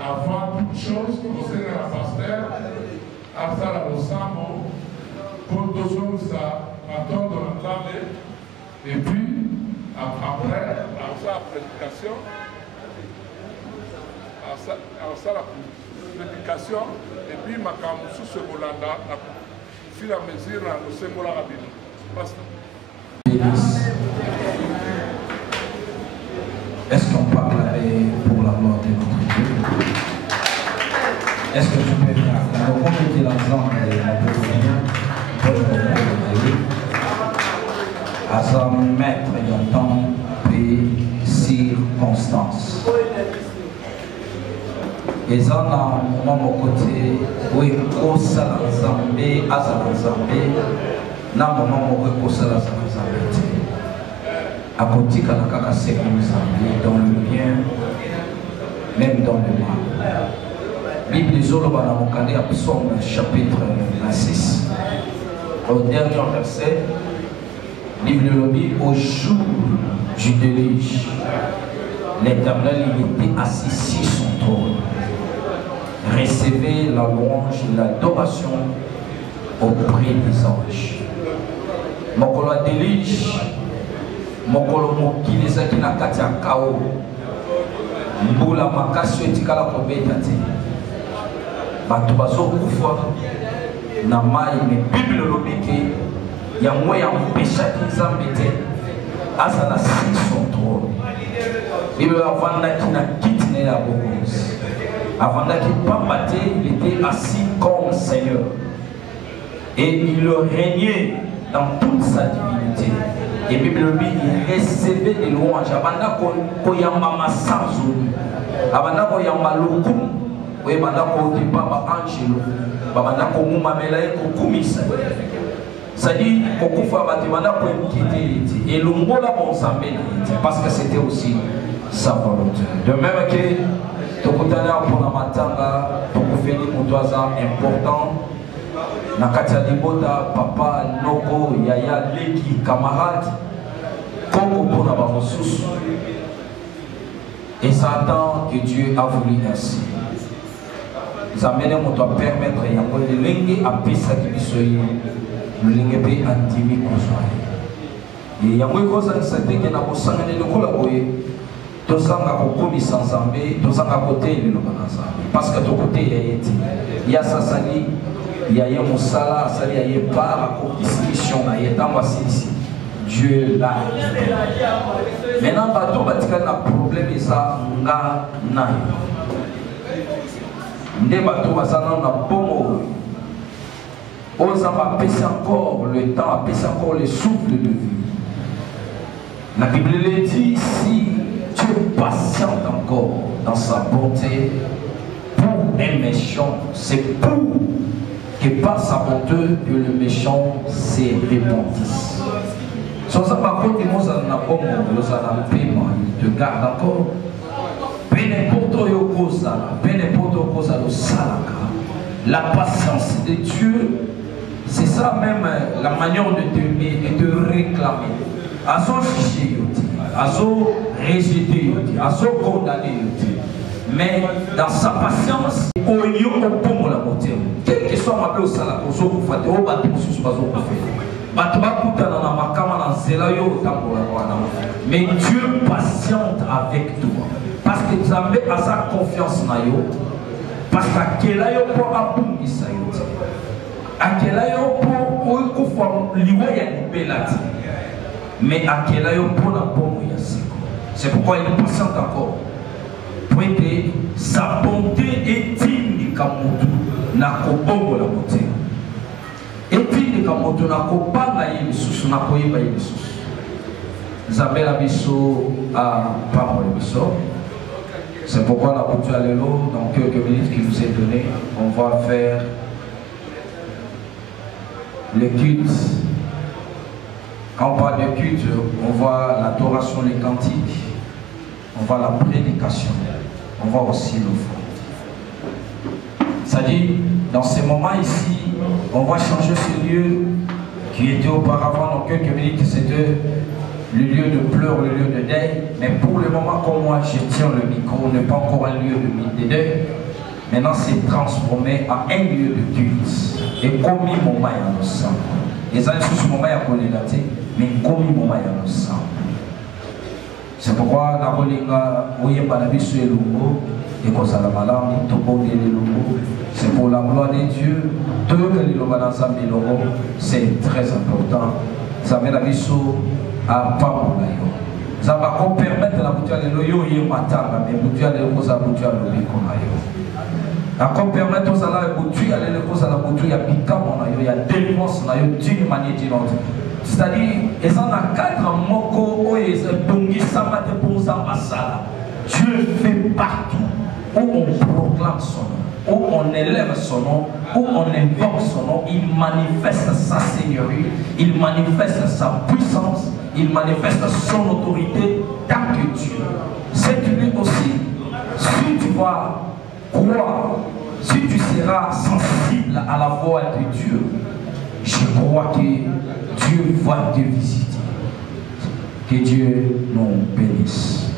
avant toute chose, nous sommes la pasteur, après la Rosambo, pour toujours ça, attendre l'entendre, et puis, après la prédication, après la prédication, et puis, ma camusou se volanda, si la mesure, nous sommes la rabine. Est-ce qu'on peut acclamer pour la mort de notre Dieu? Est-ce que tu peux faire la compléter l'ensemble de la population à sa maître d'un temps et circonstance? Et ça, dans mon côté, oui, au salon Zambé, à salon Zambé, na moment où ça la à côté de la sécurité dans le bien, même dans le mal. Bible Zoloba dans mon Psaume chapitre 26. Au dernier verset, Bible dit au jour du déluge, l'Éternel il était assis sur son trône. Recevez la louange et l'adoration auprès des anges. Mokolo déluge, mokolo mokili ezaki na kati ya kao, mbula makasi etikala kobeta te, bato bazokufa na mai. Me Bible elobi ke yango yampeshaki Nzambe te azala sur son trône. Bible avandaki na kiti na ye ya bokonzi, avandaki pamba te, il était assis comme Seigneur et il régnait dans toute sa divinité. Et Bible dit il recevait des louanges. Abanda koyamba masanzu, abanda koyamba lokum, oui abanda koyamba angelo, abanda komuma melaye kokumisa. C'est-à-dire kokufa bati abanda koyimkite et lumbola bonsambe parce que c'était aussi sa volonté. De même que tokutana pour la matanga, tokufeli mutwaza important. Nakatia Libota, papa, Noko, Yaya, Leki, camarade, Congo pour la ressource. Et Satan que Dieu a voulu ainsi. Nous amenons à permettre de l'engue à pisa qui soye, le lengue pe antimi konsoye. Et yango kosa c'était que na bosanga de collaborer. Tosanga kokomi sans Zambé, tosanga côté le Nzambe. Parce que ton côté il y a Sassali. Il y a un moussala, il y a un par à distribution, il y a un ici. Dieu là. Maintenant, bateau batical a problème et ça n'a pas. Des bateaux basana na pomo. On a baissé encore le temps, a baissé encore le souffle de vie. La Bible le dit, si tu es patient encore dans sa bonté, pour un méchant, c'est pour que par sa bonté que le méchant s'est repentisse. Sans ça, par contre, nous allons avoir paiement, il te garde encore. Peu n'importe la patience de Dieu, c'est ça même la manière de t'aimer et de réclamer. À son fichier, à son rejeter, à son condamner. Mais dans sa patience, au lieu de pommer la beauté, quel que soit ma belle au salaire, au jour où vous au bateau, sur ce mais Dieu patiente avec toi. Parce que tu as sa confiance en Dieu. Parce qu'à pour aboutir à pour mais à pour la c'est pourquoi il est patient encore. Pour aider sa bonté est digne Kamoto na kobongo la beauté. Et puis Kamoto na kobanga yesusu na koyeba yesusu. Isabelle Abisso a parole Abisso. C'est pourquoi la bouture allélo dans quelques minutes qui nous est donné, on va faire le culte. Quand on parle de culte, on voit l'adoration, les cantiques, on voit la prédication, on voit aussi l'offrande. C'est-à-dire, dans ces moments ici, on va changer ce lieu qui était auparavant dans quelques minutes, c'était le lieu de pleurs, le lieu de deuil. Mais pour le moment, comme moi je tiens le micro, n'est pas encore un lieu de deuil. Maintenant, c'est transformé en un lieu de culte. Et comme mon maïa nous sang. Les gens sous mon maïa qu'on est laté, mais comme mon maïa nous sang. C'est pourquoi la Bolinga, oui, pas la vie sur le logo, et qu'on s'en a malade, tout le monde est le logo. C'est pour la gloire de Dieu. Tout que les logos ensemble, les logos, c'est très important. Ça met la vie sur à pas pour la yo. Ça va permettre la boutique de l'oyo et matin, mais boutique de l'oyo, ça boutique de l'oyo qu'on a yo. Encore permettre aux salariés de boutique, aller les causes à la boutique, il y a piquant, il y a délivrance, d'une manière différente. C'est-à-dire, ils en ont 4 moko, et ils Dieu fait partout où on proclame son nom, où on élève son nom, où on invoque son nom, il manifeste sa seigneurie, il manifeste sa puissance, il manifeste son autorité tant que Dieu. C'est lui aussi, si tu vas croire, si tu seras sensible à la voix de Dieu, je crois que Dieu va te visiter. Que Dieu nous bénisse.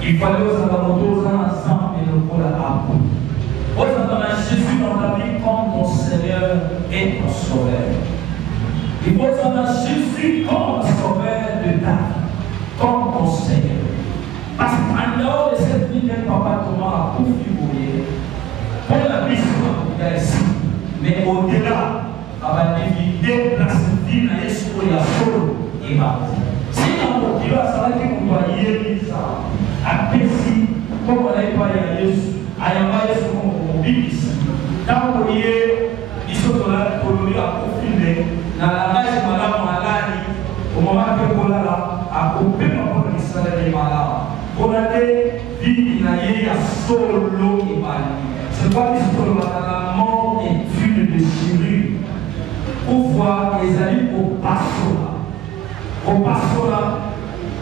Il fallait aux alentours ensemble et le coup la appris. Jésus dans ta vie comme ton Seigneur et ton Sauveur. Il faut savoir Jésus comme Sauveur de ta vie, comme ton Seigneur. Parce qu'en dehors de cette vie, Papa Thomas a configuré pour la vie sur ici, mais au-delà, avec des vies déplacées, vie à l'espoir et ma vie. Si on continue à savoir que vous voyez ça, à Pessi, comme on a au moment que Kola a coupé ma bonne histoire de malade. Kola de vie à solo qui m'a. C'est pas l'histoire de la mort et une déchirure. Pour voir les amis au passola. Au passola,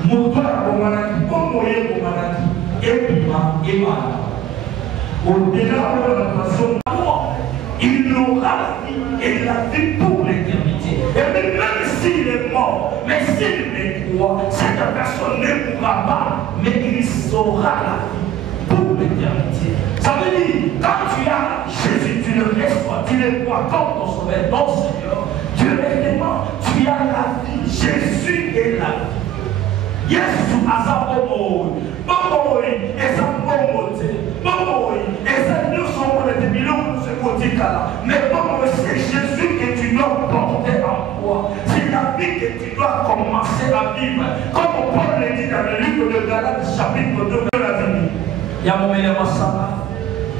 moteur au manaki, au moyen au manaki, et pima, et mal. Au-delà de la façon, il aura la vie et la vie pour l'éternité. Et même s'il est mort, mais s'il est croit, cette personne ne pourra pas, mais il saura la vie pour l'éternité. Ça veut dire, quand tu as Jésus, tu le reçois, tu le crois comme ton sauveur, ton Seigneur, directement, tu as la vie. Jésus est la vie. Yesu azabomo, bomo eza bomo te, bomo eza nous sommes les bilans de ce côté là. Mais bomo c'est Jésus que tu dois porter en toi. C'est la vie que tu dois commencer à vivre. Comme Paul le dit dans le livre de Galates chapitre 2 de la vie. Il y a mon meilleur masala,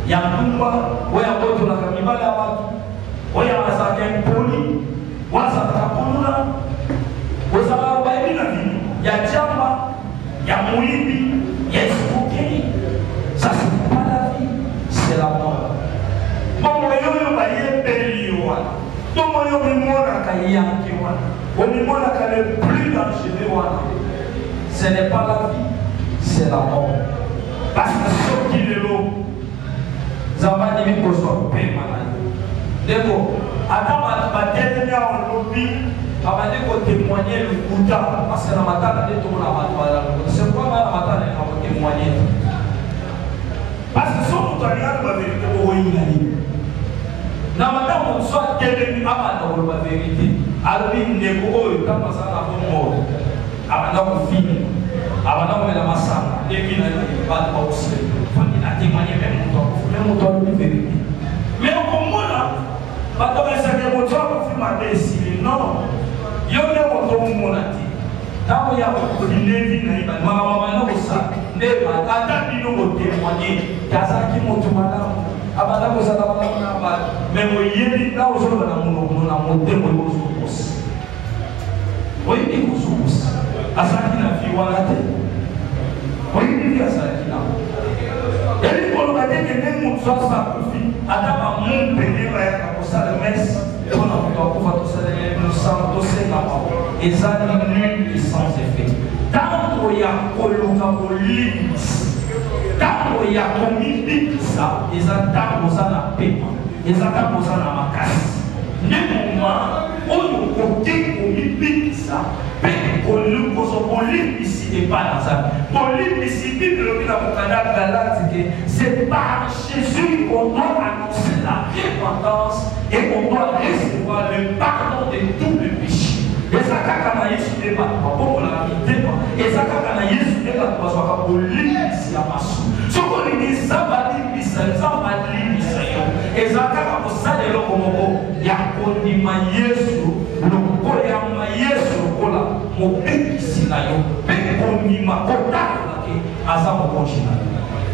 il y a Mumba, où il y a d'autres la camibale à Batu, où il y a Azaken Poli, où il y a Zatakuna, où il y a Baïbi la vie. Il y a Djamba, il y a Mouibi, il y a Espoukeni. Ça, c'est pas la vie, c'est la mort. Bon, il y a un Béliouan. Bon, il y a un Yankiwan. Bon, il y a un plus dangereux. Ce n'est pas la vie, c'est la mort. Parce que ce qui est l'eau, Zamba dit que soit permanent. D'accord. Adam a tellement en lobby. Avant de témoigner le Bouddha, parce que la matin, c'est quoi la matin, on va témoigner. Parce que si on a regardé la vérité, on va y aller. La matin, on soit devenu avant la vérité. Alors, il n'est pas quand ça a fait mort. Avant on finit. Avant on met la masse, les villes ne pas de aussi. Il faut qu'il a témoigné même mon temps de vérité. Mais au moment là, pas de rester mon temps pour faire ma décision. Non. Yo ne ko monati tawo ya ko levi na iba mama na kosa neba ata bino ko témoigner kaza ki moto malamu abana ko sala malamu na ba mais mo yebi na o so na mo na mo demo ko so oyi ni ko so asaki na fi wala te oyi ni asaki na eli ko ba te ke mo so sa ko fi ata ba mo pele ba ya ko sala mes. On a pour tout ça, nous sommes tous et ça nul et sans effet. Tant qu'il y a colocabolis, tant qu'il y a commis ça, et ça tant qu'on a paiement, et ça tant qu'on a ma casse. Le moment où nous côté commis ça, ici et pas dans ça. C'est par Jésus qu'on doit annoncer la repentance et qu'on doit recevoir le pardon de tout le péché. Et ça, quand on a Jésus, il n'est pas pour la vie. Et ça, quand on a Jésus, il n'est pas pour l'Église à Massou. Ce qu'on dit, ça va dire, ça va dire, et ça, quand on a dit, il y a un dit, Yesu, le Koyama Yesu, mon bénéfice na yo, bénéfice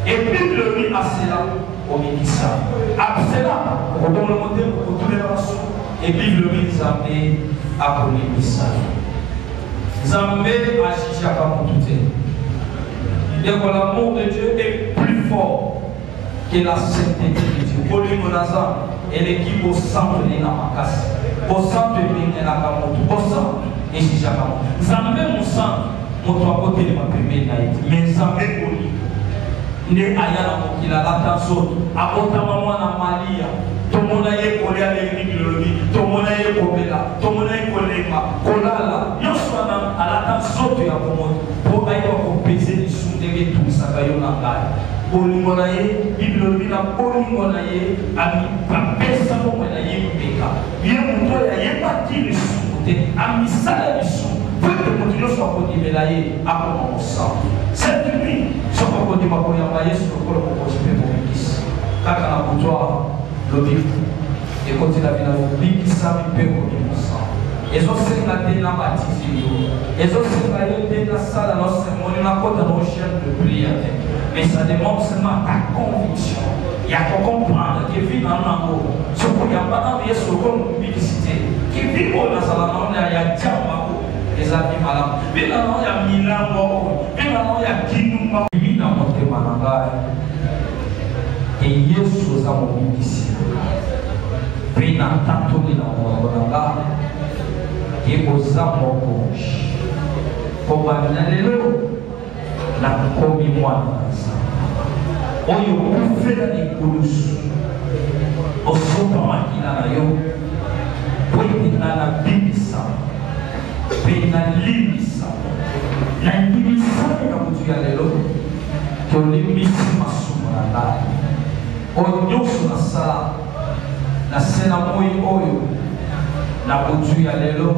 et puis le mit à cela au ministère. Après cela, on doit le monter pour toutes les rations. Et puis le mit Zambé à ministère. Zambé a chiché à Kamoutouté. Donc l'amour de Dieu est plus fort que la sainteté de Dieu. Pour lui, et l'équipe au centre de Namakas, au centre de Nakamoto, au centre. Et si j'ai Zambé mon sang, mon toit côté de ma première naïve, mais Zambé pour lui. Ne ayana mokila l'attention, à Otamaman à Malia, tout le monde a collé à l'église, tout le monde a collé là, tout le monde a collé là, Kolala, Yosuana, à l'attention de la commode, pour aller au PC du sous de tout ça, Kayonanga. Polimonaye, Bibliobina, Polimonaye, Ami, Papessa, Monaye, Peka. Bien, mon toit, il y a pas de sous. Ami salaire du sou, peu de continuer sur le côté de l'aïe à commencer. Cette nuit, sur le côté de ma poignée, sur le côté de mon côté de mon fils. Quand on a boutoir, le vif, et quand il a vu la vie, qui savent peu comme mon sang. Et je sais que la tête n'a pas baptisé. Et je sais que la tête n'a pas dans notre cérémonie, n'a pas dans nos chaînes de prière. Mais ça demande seulement ta conviction. Il y a qu'à comprendre qu'il vit dans l'amour. Ce qu'il n'y a pas dans les sur comme publicité. Qui vit au Nazareth, il y a Diamako. Et les amis malades. Mais maintenant, il y a Milan, mais maintenant, il y a Kinuma. Il y a monté Mananga. Et Yesu a mon ici. Puis, dans ta tournée, qui est aux amours gauche. Comme la communion. Oyo kufela ni kulusu. Osopa makina na yo. Pwede na bibisa. Pwede na limisa. Na limisa na kutu ya lelo. Kyo limisi masumu na ndani. Onyosu na sala. Na sena moi oyo. Na kutu ya lelo.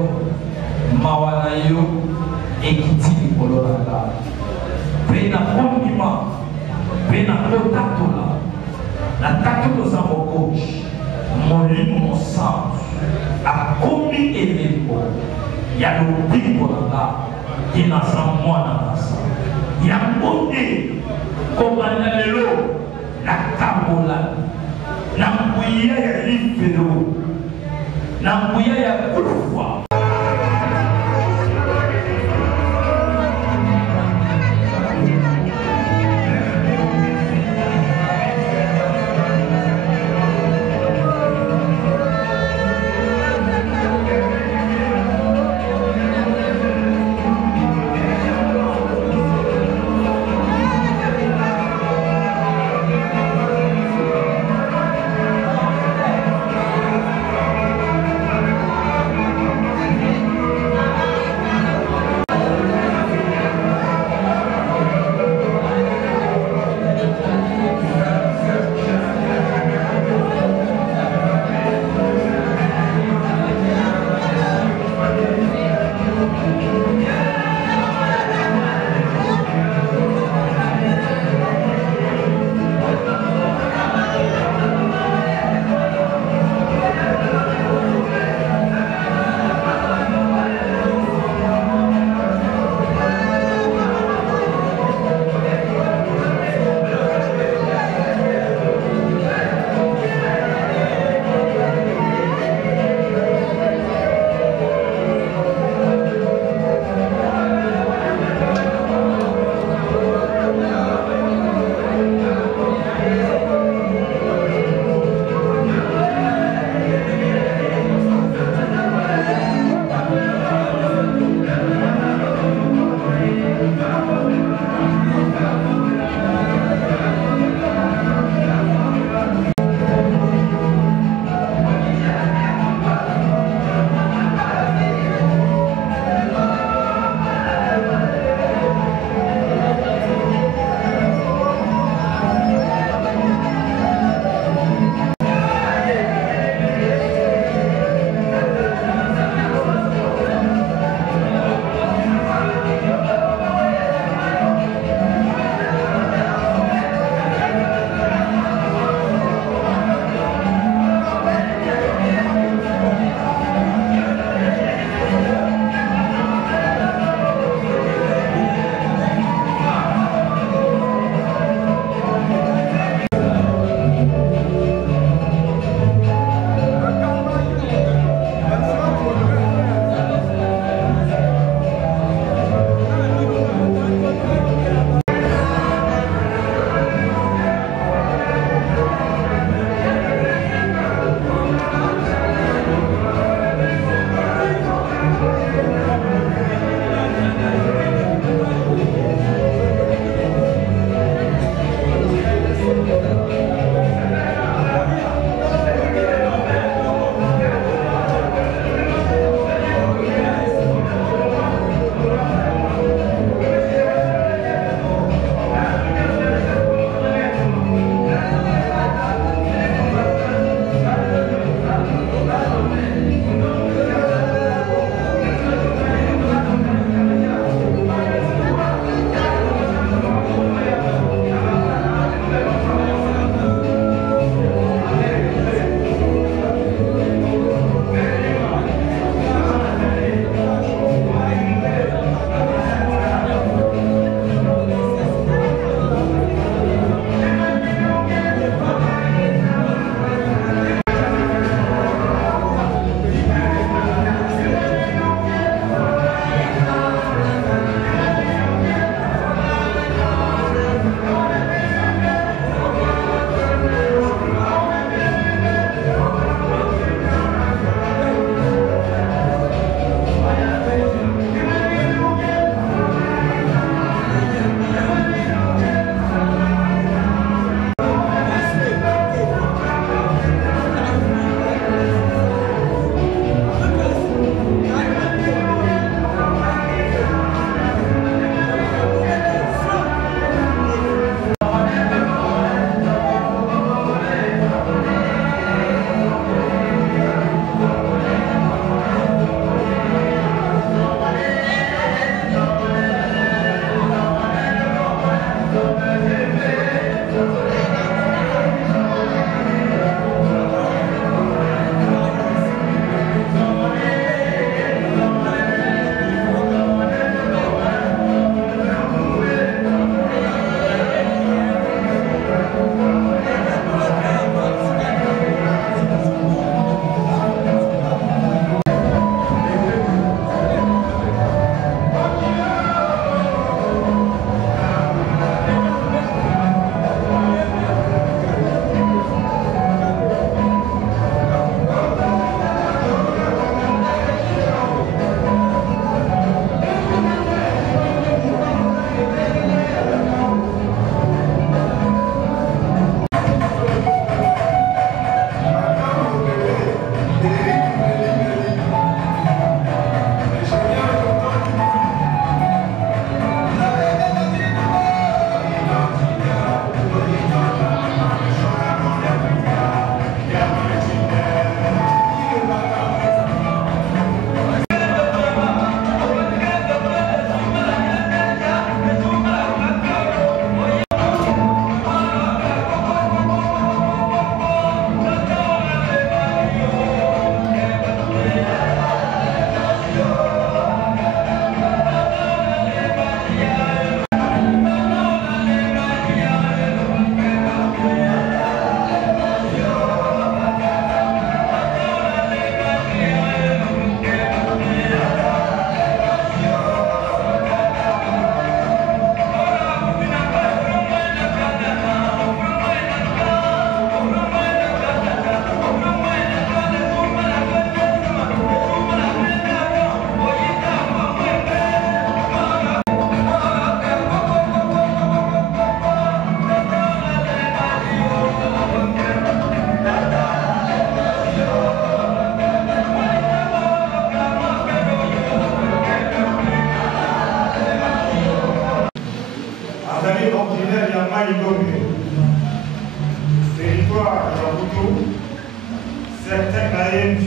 Mawana yo. Ekitili kolo na ndani. Pwede na komima. Pwede na kotatula. Na tatulo za mokochi. Molimo mosantu. Akomi elembo ya lobiko na nga ina za mwana nasa ya mbonde komanda lelo na kambola na mbuya ya lifelo na mbuya ya kufa.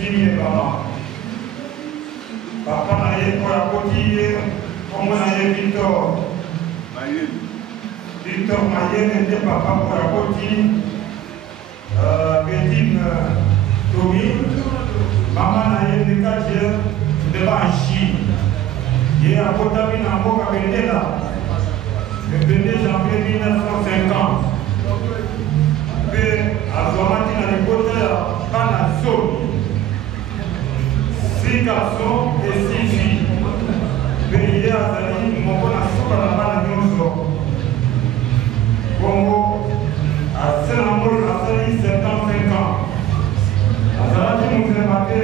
Tini et maman. Papa n'a eu pour la cotille, comme on a eu Victor. Victor Mayen était papa pour la cotille. Bédine Tomi. Maman n'a eu des 4 heures devant un chien. Il y a un potamin en boca là. Le 22 janvier 1950. Puis, à Zomati, dans les côtés, dans la zone. 6 garçons et 6 filles. Puis, il y a Zali, mon bon assouk à la main de Nyonso. Congo, à Sénambo, à Zali, 75 ans. À Zalati, nous avons marqué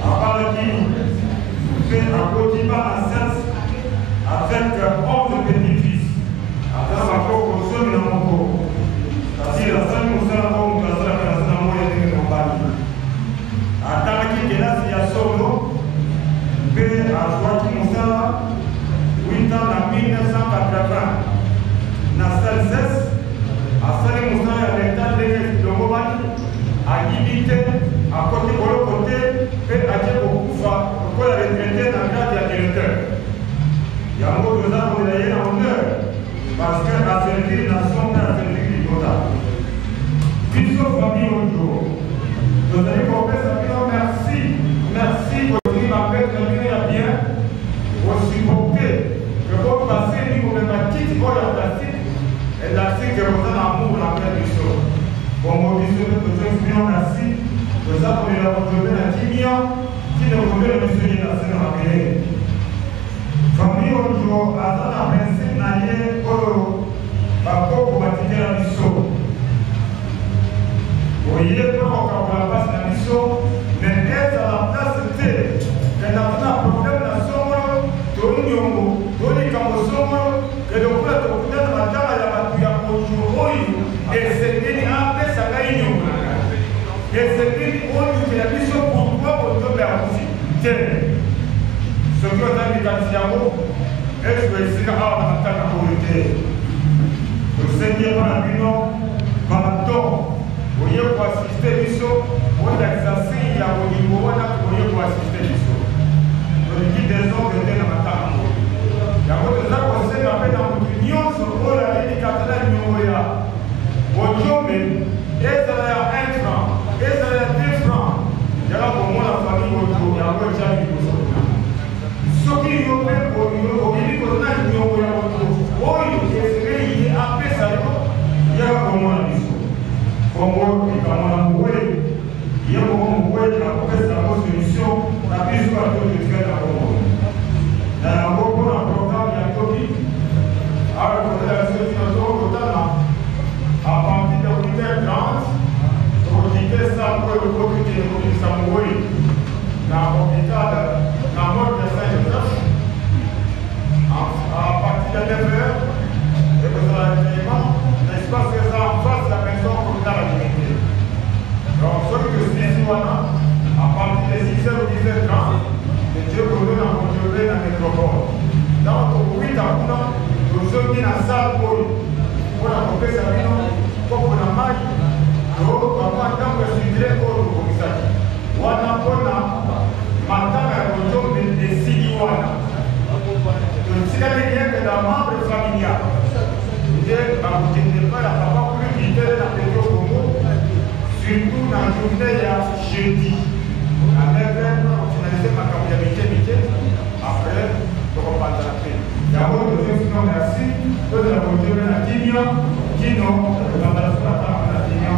à Palaki, puis à Kotiba, à Sens, avec 11 petits-fils. À Zalako, au sol de Namoko. C'est-à-dire, la seule chose à voir, c'est la personne à moi et de mon bali. À Taraki, il y a Solo, puis à Joaquim Moussa, 8 ans en 1980. Dans Salses, à Salé Moussa, il y a l'état de Mobali, à Yibité, à côté de l'autre côté, puis à Djeko Koufa, pour la retraité dans le cadre de directeur. Il y a un mot de ça pour les en honneur, parce que la servir nation, la servir du total. Bisous famille au jour. Vous allez comprendre ça, merci. Merci pour dire ma père, il y a bien. Vous supportez que vous passez, vous pouvez pas quitter pour la plastique. Et la que vous avez l'amour, la paix du sol. Bon, moi, bisous, merci. Vous avez la retrouver la Timia, qui ne vous le monsieur de la Sénat. Famille au jour, à la principe, naïe, pour bâtir la mission. Vous voyez, pour la place de la mission, mais être à la place de thé, qu'elle n'a pas de problème dans son monde, Tony Yongo, Tony Kamosongo, que le peuple de la Madame à la Batuya Kojo, et c'est une après sa réunion. Et c'est une autre qui a mis son pourquoi pour nous faire aussi. Tiens, ce que vous avez dit à Tiamo, est-ce que c'est à la Matana pour le thé? Le Seigneur par la Bino, Mamaton. Vous voyez pour assister à l'issue, vous avez exercé, il y a un niveau, vous voyez pour assister à l'issue. Je dis des hommes de la matin. Il y a d'autres gens qui se rappellent dans votre union sur la l'éducation de l'union. Au jour même, et ça a 1 franc, et ça a 2 francs. Il y a pour moi la famille au jour, il y a un peu de gens qui vous sont là. Ce qui est fait pour nous, au début, pour nous, il y a un peu de gens. Oui, il y a un peu de gens. Il y a pour moi la mission. Congo et Kamana Moué, il y a beaucoup de gens qui ont une solution, la mission à tout le monde à Congo. Dans la beaucoup de programmes, il y a Tobi, à la solution de Total, à partir de 8h30, pour quitter ça pour le comité de Samoué, dans l'hôpital, dans la mort de Saint-Joseph, à partir de 9h, et vous allez l'événement, l'espace que ça en face, la maison communale à l'unité. Donc, ceux qui se disent à partir de 6h ou 10h30, Dieu vous donne à contrôler la métropole. Donc, pour 8 ans, nous sommes dans la salle pour la compétition, pour la maille, pour la tant que je suis très pour le commissaire. Wana pona, matin à l'automne de Siliwana. Donc, si vous avez un membre familial, vous n'êtes pas la papa plus quitter la météo Congo, surtout dans la journée de jeudi. À 9h, on finalise ma campagne après, on reparle de la paix. D'abord, nous disons merci. Nous avons dit à Timia, qui nous, dans la soirée, à Timia,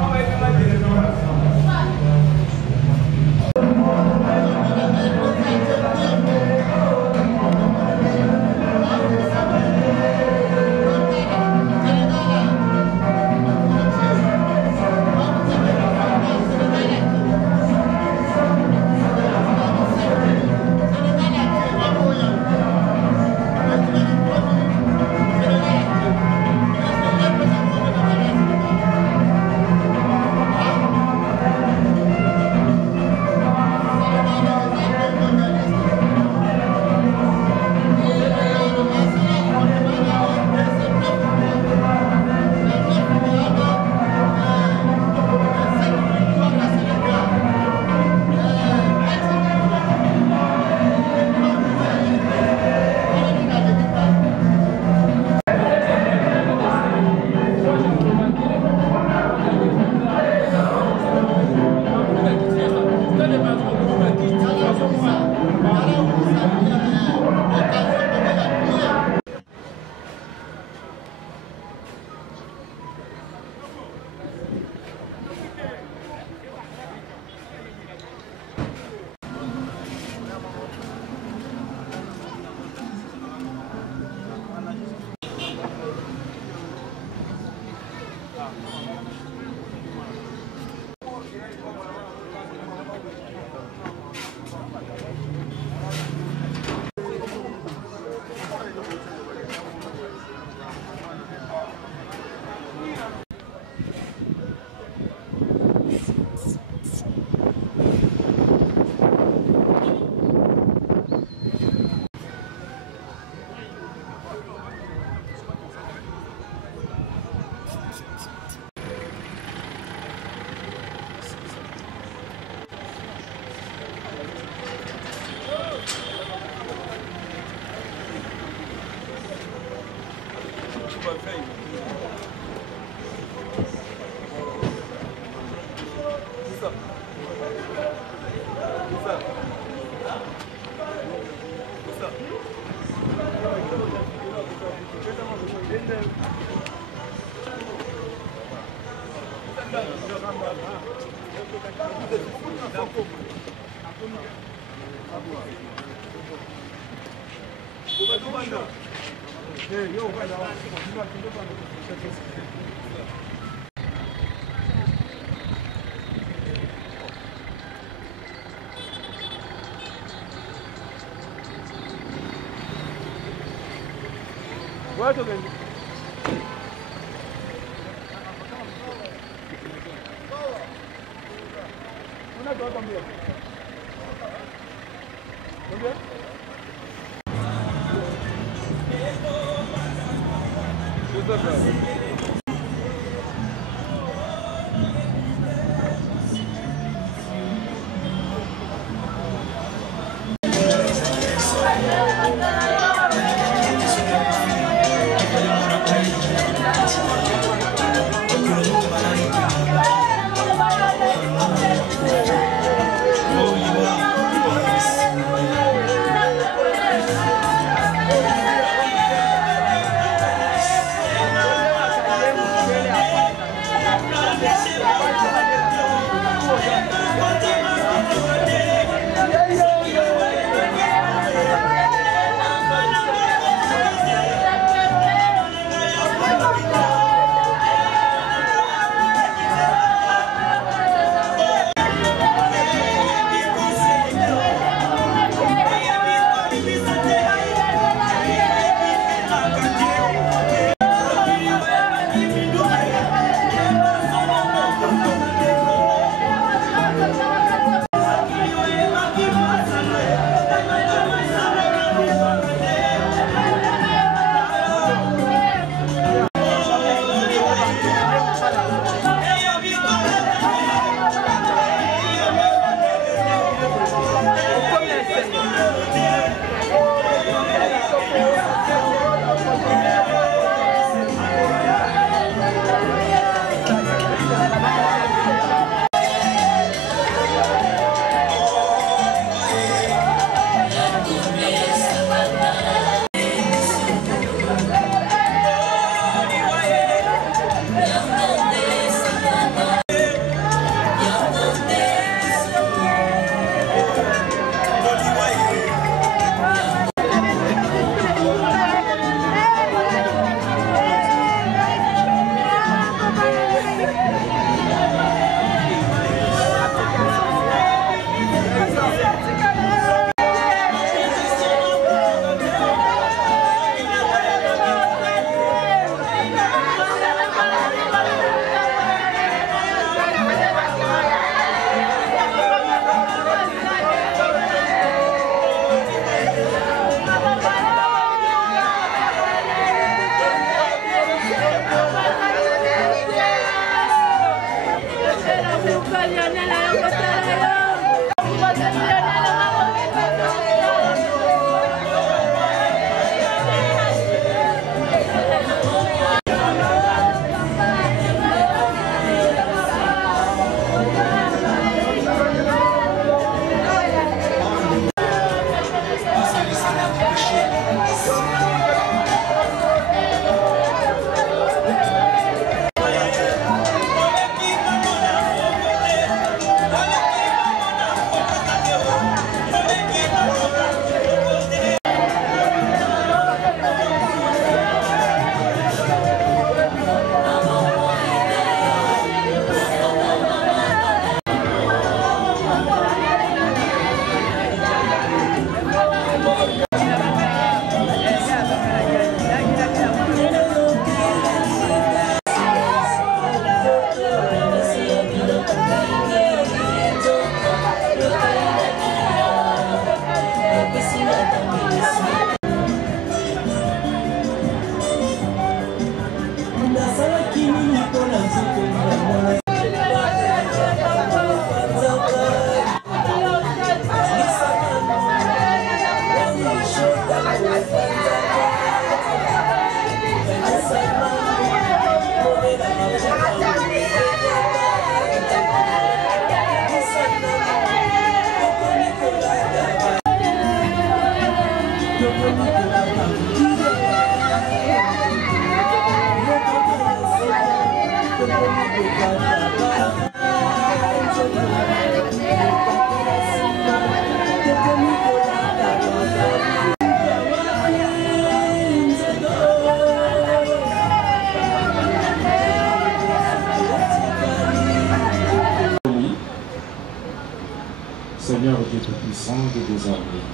Seigneur Dieu Tout-Puissant, Dieu des armées,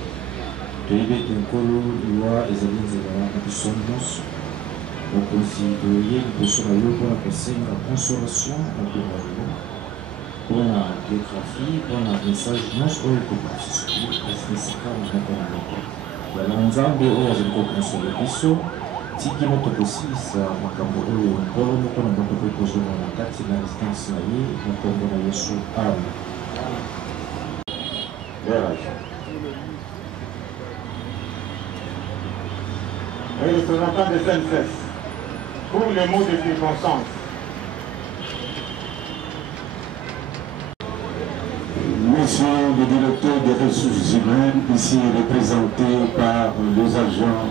de Ibe Tenkolo, Loi et Zalin Zélara, nous sommes nous considérons que nous sommes pour la personne, la consolation, la guérison, pour la biographie, pour la message, non seulement pour la société, parce que c'est quand même un peu la Nzambe, où je peux consoler le biseau, si qui nous aussi, ça, ma cambo, pour le moment, on peut poser dans la carte, c'est la résistance, nous pouvons aller sur âme. Les représentants de CNCS, pour les mots de circonstance. Monsieur le directeur des ressources humaines, ici représenté par les agents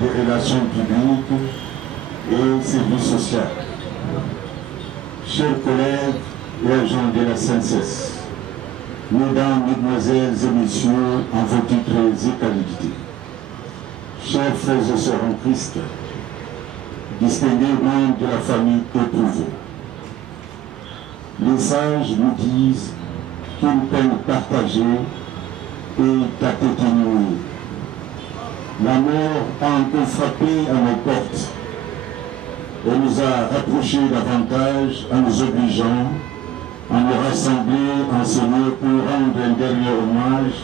des relations publiques et services sociaux. Chers collègues et agents de la CNCS, Mesdames, Mesdemoiselles et Messieurs, en vos titres et qualités, chers frères et sœurs en Christ, distingués membres de la famille éprouvée, les sages nous disent qu'une peine partagée est atténuée. La mort a encore frappé à nos portes et nous a rapprochés davantage en nous obligeant à nous rassembler en ce lieu pour rendre un dernier hommage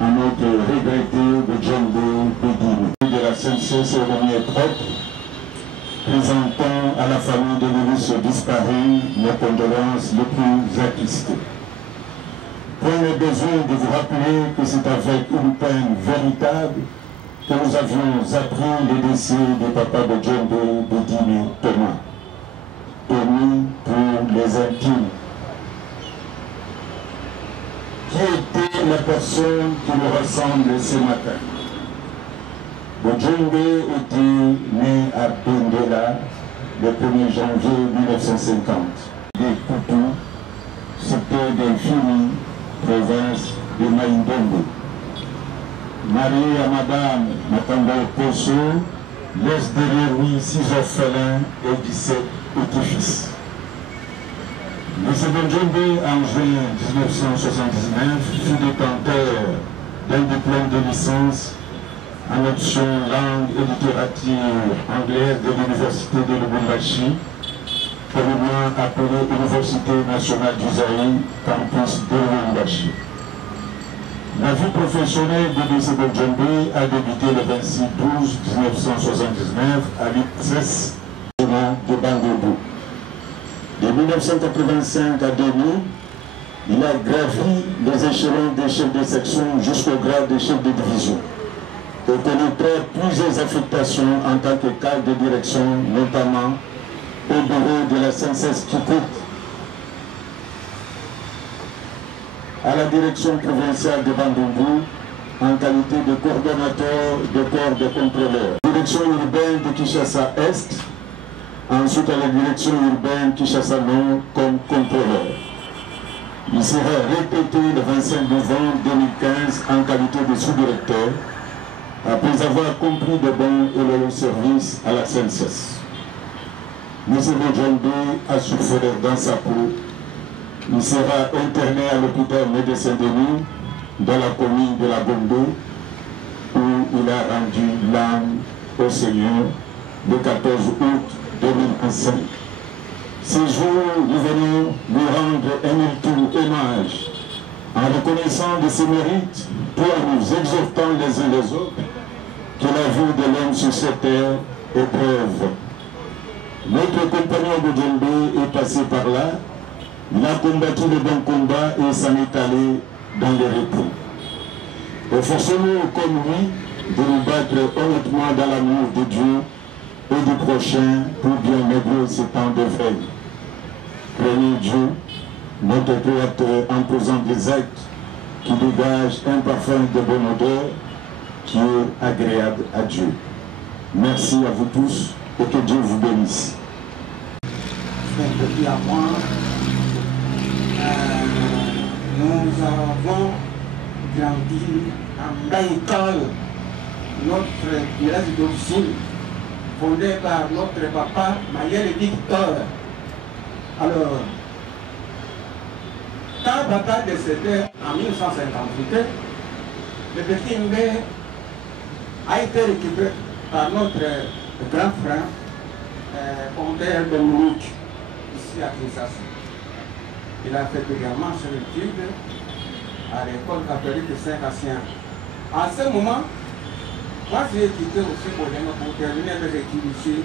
à notre regretté Bojombe Bedine. De la CNCS cérémonie propre, présentant à la famille de l'Élysée disparu nos condoléances les plus attristées. Prenez besoin de vous rappeler que c'est avec une peine véritable que nous avions appris le décès de Papa Bojombe Bedine Thomas, connu pour les intimes. Qui était la personne qui nous ressemble ce matin? Bojombe était né à Bendela le 1er janvier 1950. Des Koutou, c'était d'Infini, province de Maïndombe. Marié à Madame Matamba Posso, laisse derrière lui 6 orphelins et 17 petits-fils. M. Bojombe, en juin 1979, fut détenteur d'un diplôme de licence en option langue et littérature anglaise de l'Université de Lubumbashi, communément appelée Université nationale du Zaïre, campus de Lubumbashi. La vie professionnelle de M. Bojombe a débuté le 26/12/1979 à l'ICSES de Bandundu. De 1985 à 2000, il a gravi les échelons des chefs de section jusqu'au grade de chef de division et connaîtra plusieurs affectations en tant que cadre de direction, notamment au bureau de la CNCS Kikout, à la direction provinciale de Bandundu en qualité de coordonnateur de corps de contrôleurs, direction urbaine de Kinshasa Est, ensuite à la direction urbaine Kinshasa-Nord comme contrôleur. Il sera répété le 25 novembre 2015 en qualité de sous-directeur, après avoir accompli de bons et loyaux services à la CNCS. M. Bojombe a souffert dans sa peau. Il sera interné à l'hôpital Médecins-Denis dans la commune de la Gombe, où il a rendu l'âme au Seigneur le 14 août 2005. Ce jour, nous venons lui rendre un ultime hommage en reconnaissant de ses mérites pour nous exhortant les uns les autres que la vie de l'homme sur cette terre est brève. Notre compagnon Bojombe est passé par là, il a combattu le bon combat et s'en est allé dans le repos. Efforçons-nous comme lui de nous battre honnêtement dans l'amour de Dieu et du prochain pour bien meubler ce temps de veille. Craignez Dieu, notre Créateur, en posant des actes qui dégagent un parfum de bonne odeur, qui est agréable à Dieu. Merci à vous tous et que Dieu vous bénisse. Depuis à moi, nous avons grandi en Baïkal, notre village d'origine, fondé par notre papa Mayel Victor. Alors, quand Bata décédé en 1958, le petit Mbé a été récupéré par notre grand frère, Père Dominique, ici à Kinshasa. Il a fait également ses études à l'école catholique de Saint-Cassien. À ce moment, moi j'ai quitté aussi pour terminer mes études ici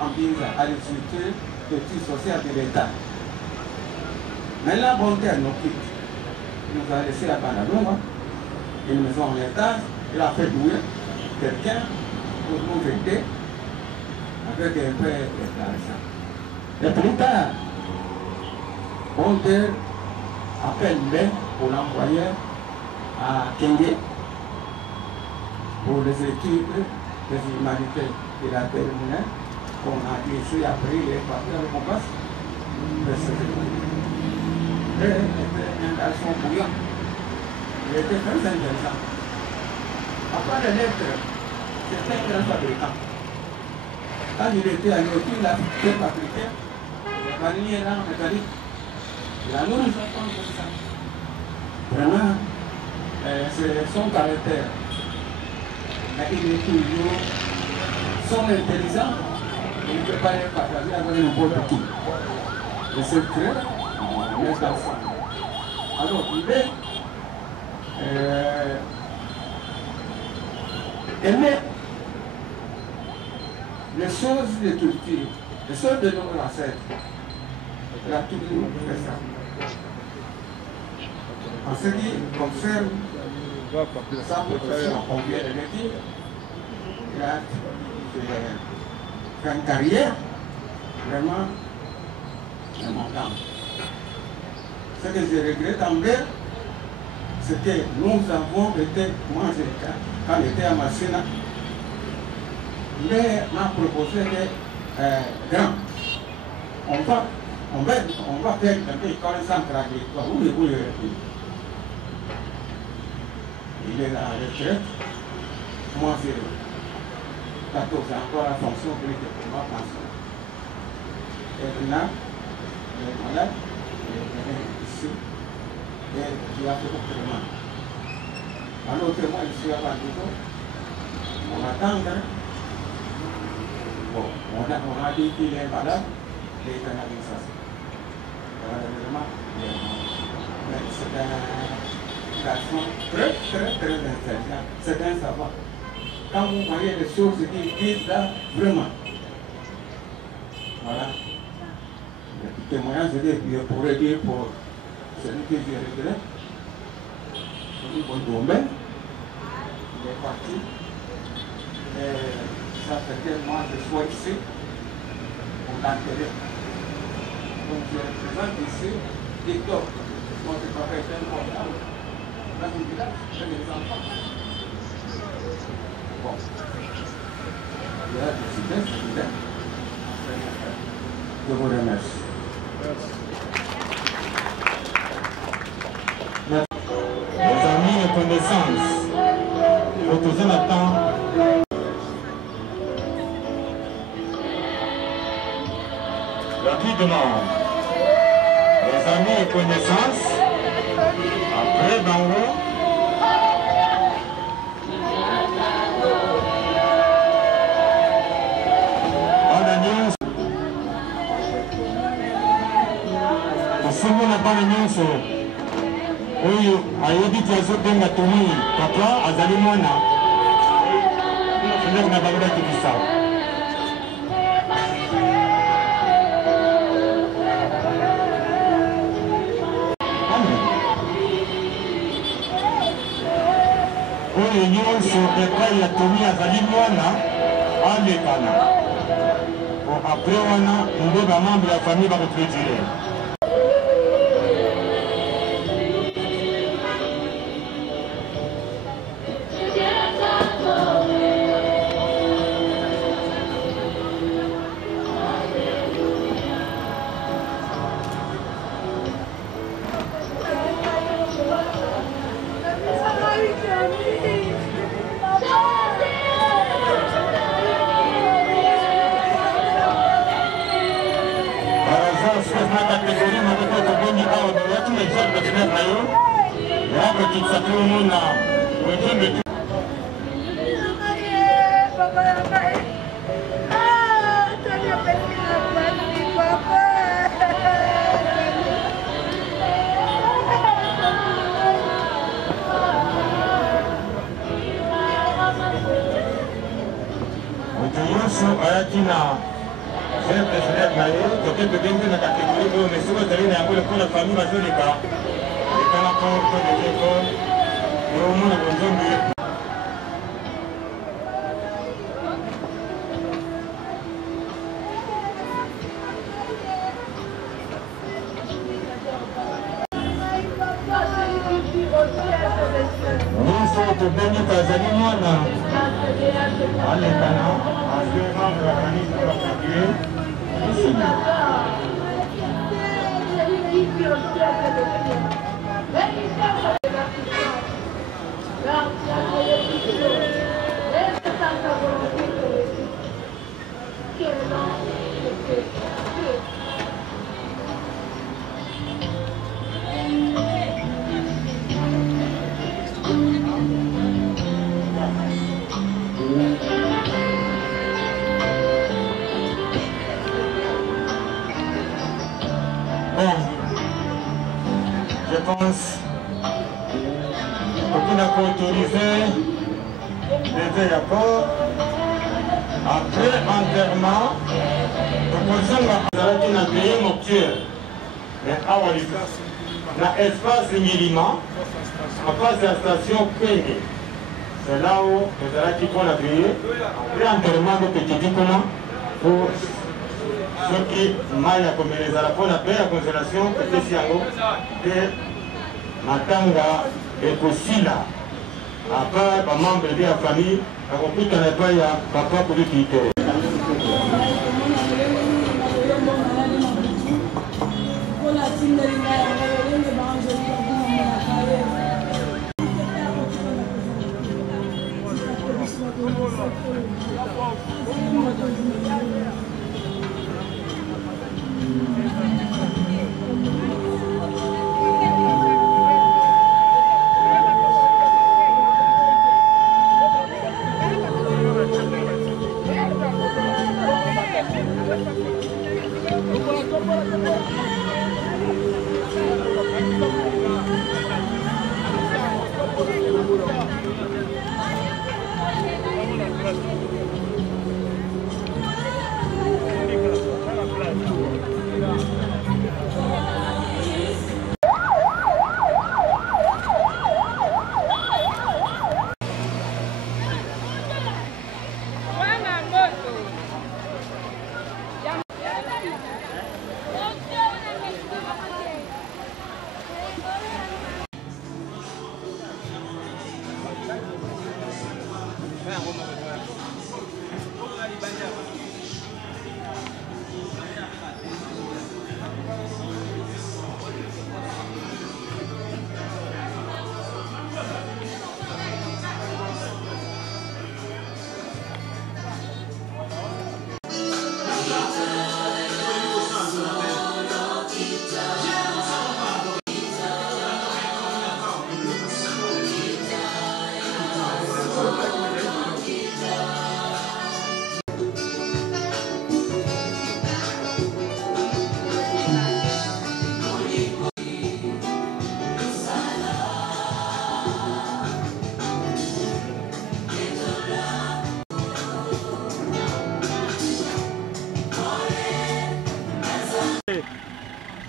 en Binza, à l'Institut d'études sociales de l'État. Maintenant, bon Père nous quitte. Il nous a laissé à Banalonga, une maison en étage. Il a fait douer quelqu'un pour nous aider avec un peu d'argent. Et plus tard, mon père appelle Ben pour l'envoyer à Kenge pour les études des humanités. Il a terminé, on a ici après il est parti avec mon passe. Il était un garçon bouillant. Il était très intéressant. Après les lettres, c'était un grand fabricant. Quand il était à Nyoki, il a fait fabriquer des vanilles là, métalliques. Il a nourri sa femme comme ça. Vraiment, c'est son caractère. Mais il est toujours son intelligence. Il ne peut pas les partager avec n'importe qui. Le secret, on est ensemble. Alors, il est aimer les choses de culture, les choses de nos ancêtres. Il a toujours fait ça. En ce qui concerne sa profession, on vient de le dire, il a fait une carrière vraiment importante. Ce que je regrette en vrai, c'est que nous avons été, moi quand j'étais à Massina, mais m'a proposé que grand, on va faire un peu comme un centre agricole. Où est-vous le repris? Il est à la retraite. Moi, j'ai 14 ans, encore la fonction publique pour ma pension. Et là, il est malade, il est venu ici, et il a fait autrement. Alors que moi, je suis à Bandito, on attend, bon, on a dit qu'il est malade, il est en administration. Malheureusement, c'est un garçon très intelligent, c'est un savant. Quand vous voyez les choses qu'ils disent là, vraiment, voilà. Le témoignage, je pourrais dire pour celui que je regrette, celui pour Dombé, il est parti. Et ça fait que moi je sois ici pour l'enterrer. Donc je représente ici Victor, notre papa est un portable. Dans le village, c'est des enfants. Bon. Il y a décidé, c'est bien. Je vous remercie. Les amis et connaissances, reposez maintenant. Rapidement, les amis et connaissances, après Bango, Simona bana nyonso oyo ayebi ti azobenga Tony papa azali mwana ndeko na bango bakibisa oyo nyonso epai ya Tony azali mwana alekana apres wana nde bamembre ya famille bakoclôture. tolakisa mpe omona wejembe nyonso ayaki na chef de filiere na ye toke tobenge na kategori oyo mesiko ezali na yango lokola famille bazoleka ekana porte de l'école eomona bonzombi nyonso tobengi bazali mwana alekana membre ya kanisa bapapier esili je pense qu'on a autorisé les accords après enterrement on a créé mon cœur mais na espace milima en face de la station Penge c'est là où nous allons qu'on a créé après enterrement de petit diplôme pour ceux qui mal comme les arapons la paix la consolation que siango de matanga et kosila après les membres de la famille à computer n'a pas ya papa pour le quitter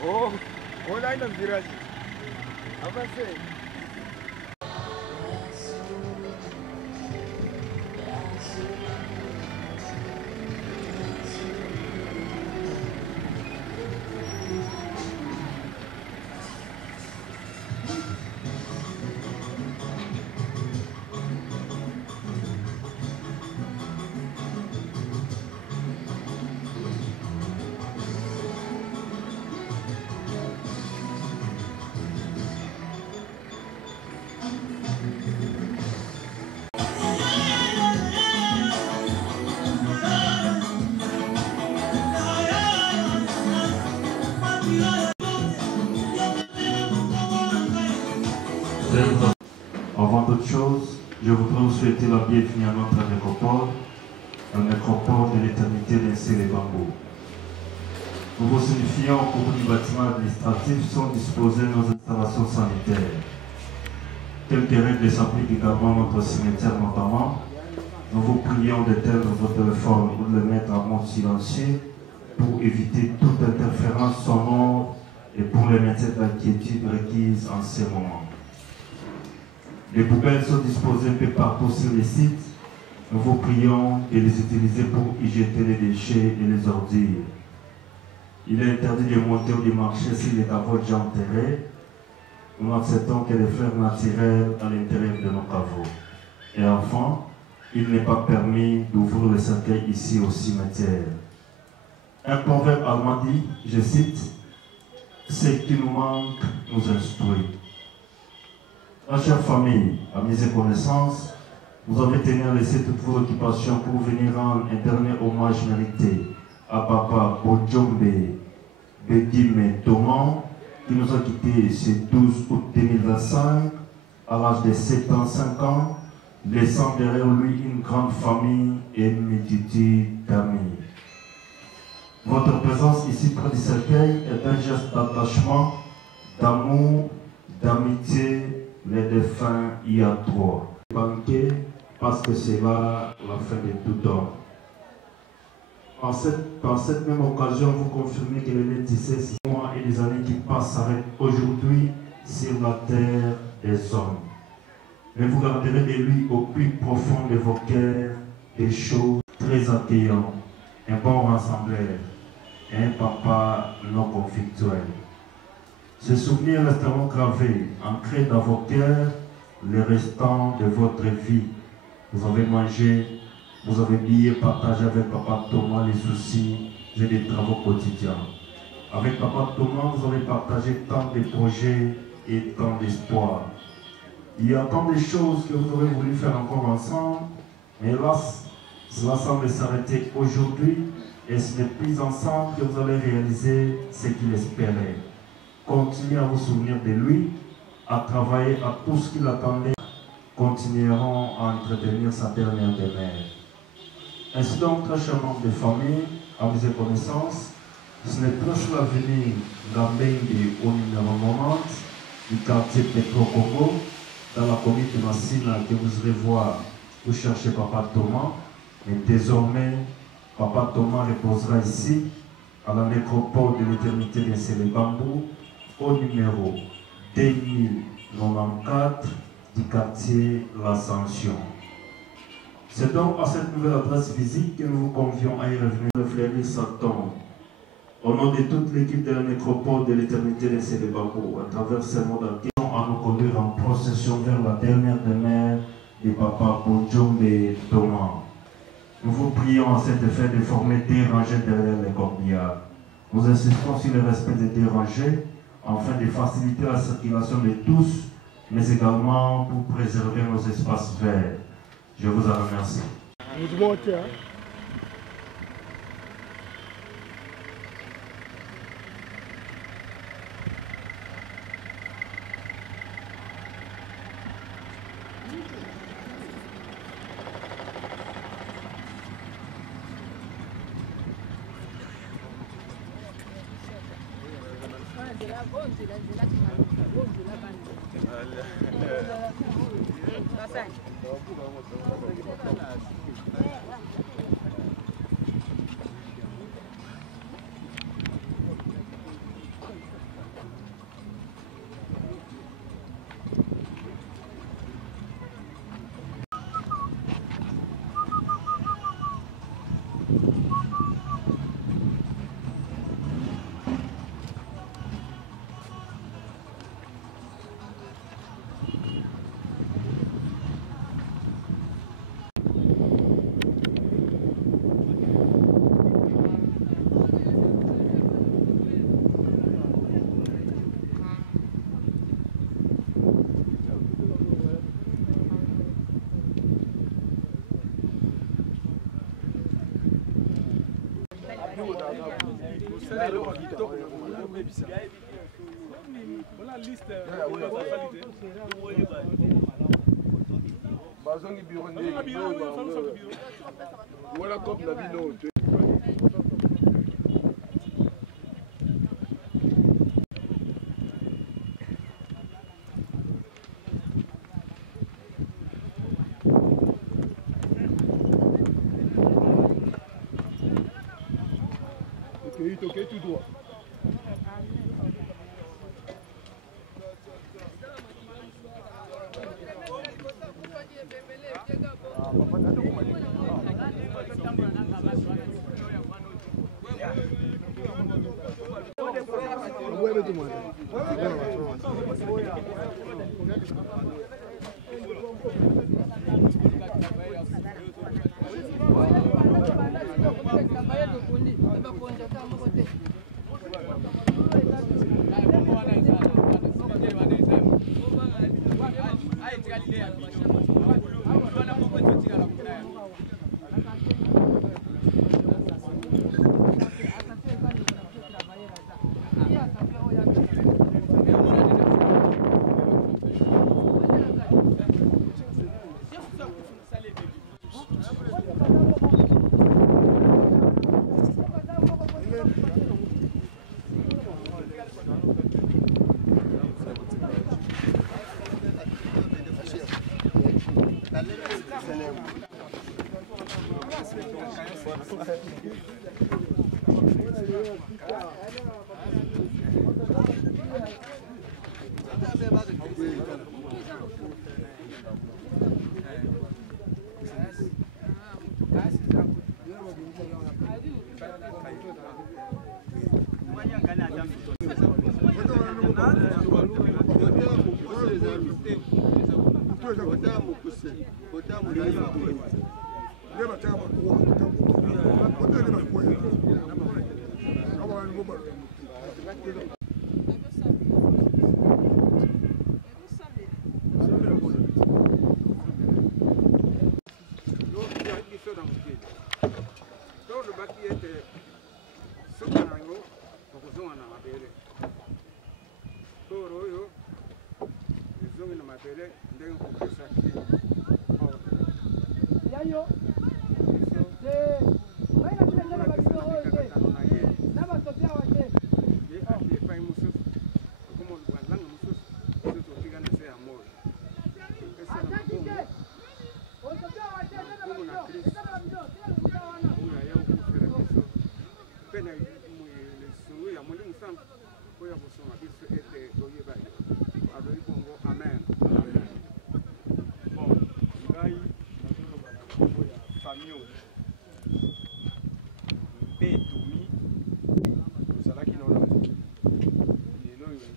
Oh, on a une virage. Avancez. Je voudrais vous souhaiter la bienvenue à notre nécropole, la nécropole de l'éternité d'Incé les Bambous. Nous vous signifions qu'au bout du bâtiment administratif sont disposées nos installations sanitaires. Quelques règles s'appliquent également à notre cimetière notamment. Nous vous prions d'éteindre vos téléphones ou de les mettre en mode silencieux pour éviter toute interférence sonore et pour les métiers d'inquiétude requises en ces moments. Les poubelles sont disposées un peu partout sur les sites. Nous vous prions de les utiliser pour y jeter les déchets et les ordures. Il est interdit de monter ou de marcher s'il est à votre déjà enterré. Nous n'acceptons que les fleurs naturelles à l'intérieur de nos caveaux. Et enfin, il n'est pas permis d'ouvrir le cercueil ici au cimetière. Un proverbe allemand dit, je cite, « Ce qui nous manque nous instruit ». Ma chère famille, amis et connaissances, vous avez tenu à laisser toutes vos occupations pour venir rendre un dernier hommage mérité à Papa Bojombe Bedime Thomas, qui nous a quittés ce 12 août 2025 à l'âge de 75 ans, laissant derrière lui une grande famille et une multitude d'amis. Votre présence ici près du cercueil est un geste d'attachement, d'amour, d'amitié. Les défunts y a droit. Banquet, parce que c'est là la fin de tout homme. Par cette même occasion, vous confirmez que les 17 mois et les années qui passent s'arrêtent aujourd'hui sur la terre des hommes. Mais vous garderez de lui au plus profond de vos cœurs des choses très accueillantes, un bon rassembleur et un papa non conflictuel. Ce souvenir resteront gravés, ancrés dans vos cœurs, les restants de votre vie. Vous avez mangé, vous avez bien partagé avec Papa Thomas les soucis et les travaux quotidiens. Avec Papa Thomas, vous avez partagé tant de projets et tant d'espoir. Il y a tant de choses que vous aurez voulu faire encore ensemble, mais hélas, cela semble s'arrêter aujourd'hui et ce n'est plus ensemble que vous allez réaliser ce qu'il espérait. Continuez à vous souvenir de lui, à travailler à tout ce qu'il attendait, continueront à entretenir sa dernière demeure. Ainsi donc, très chers membres de famille, amis et connaissances, ce n'est plus sur l'avenir d'Ambengue au numéro 90 du quartier Petro-Congo, dans la commune de Massina, que vous irez voir, vous cherchez Papa Thomas, mais désormais, Papa Thomas reposera ici, à la nécropole de l'éternité d'Incé les Bambous, au numéro 2094 du quartier L'Ascension. C'est donc à cette nouvelle adresse physique que nous vous convions à y revenir refléter sa tombe. Au nom de toute l'équipe de la nécropole de l'éternité d'Incé les Bambous, à travers ces mots d'accueil, à nous conduire en procession vers la dernière demeure de Papa Bojombe Thomas. Nous vous prions à cet effet de former des rangées derrière les corbillards. Nous insistons sur le respect des deux rangées, afin de faciliter la circulation de tous, mais également pour préserver nos espaces verts. Je vous en remercie. Voilà la liste. bazongi biro ndenge wala kope na bino ok, tout droit.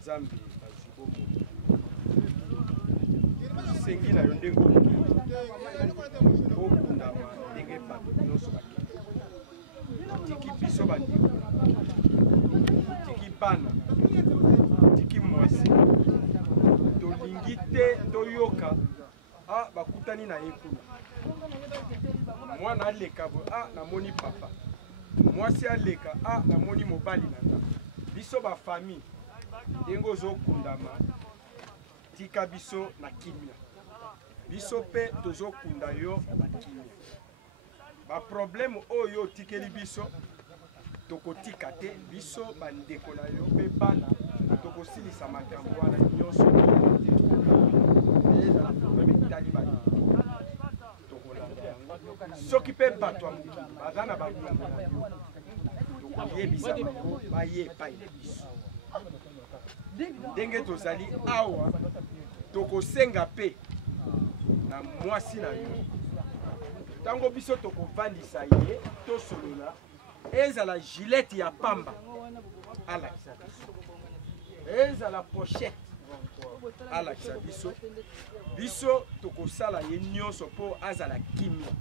Zambi azibomo sengi na yondengo okundama ndenge bato nyonso tiki biso bandeko tiki bana tiki mwasi tolingi te toyoka bakutani na ye kuna mwana aleka bo namoni papa mwasi aleka namoni mobali na nga biso bafamille ndenge ozokundama tika biso na kimia biso pe tozokunda yo na bakimia baproblème oyo otikeli biso tokotika te biso bandeko na yo mpe bana tokosilisa makambo wana nyonso etali bana tokolanda yango soki mpe bato ya mokili baza na balongo na yo tokoyebisa bango baye epai na biso ndenge tozali awa tokosenga pe na mwasi na yo ntango biso tokovandisa ye tosolola ezala gilete ya pamba alakisa biso ezala pochette alakisa biso biso tokosala ye nyonso mpo azala kimia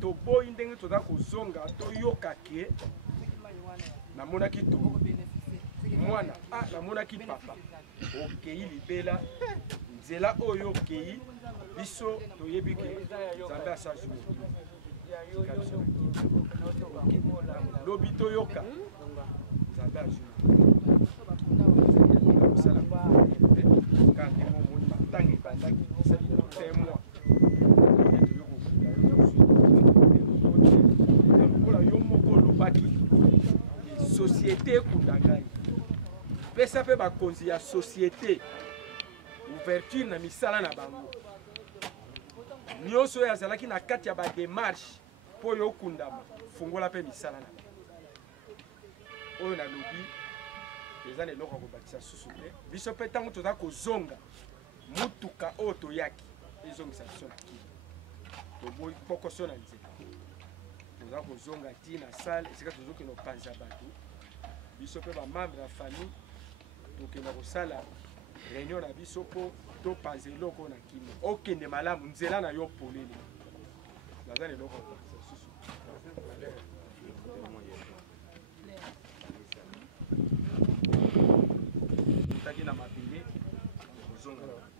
toboyi ndenge toza kozonga toyoka ke namonaki to mwana namonaki papa okei libela nzela oyo okei biso toyebi ke nzambe asazwi lobi toyoka nzambe azwi kosala kaka ndenge omoni ntango ebandaki esali témoin lokola yo moko olobaki société ekunda ngai pesa mpe bakonzi ya société ouverture na misala na bango nyonso oyo azalaki na kati ya badémarche mpo oyo okundama fungola mpe misala na bango oyo nalobi eza na eloko ya kobakisa susu te biso mpe ntango toza kozonga mutuka oyo toyaki ezongisa biso na kini toboyi pokoso na nzela toza kozonga ti na sale esika tozokende kopanza bato biso mpe bamembre ya famille tokenda kosala réunion na biso mpo topanza eloko na kini okende malamu nzela na yo polele naza na eloko ya kobakisa susu taki na mabele kozonga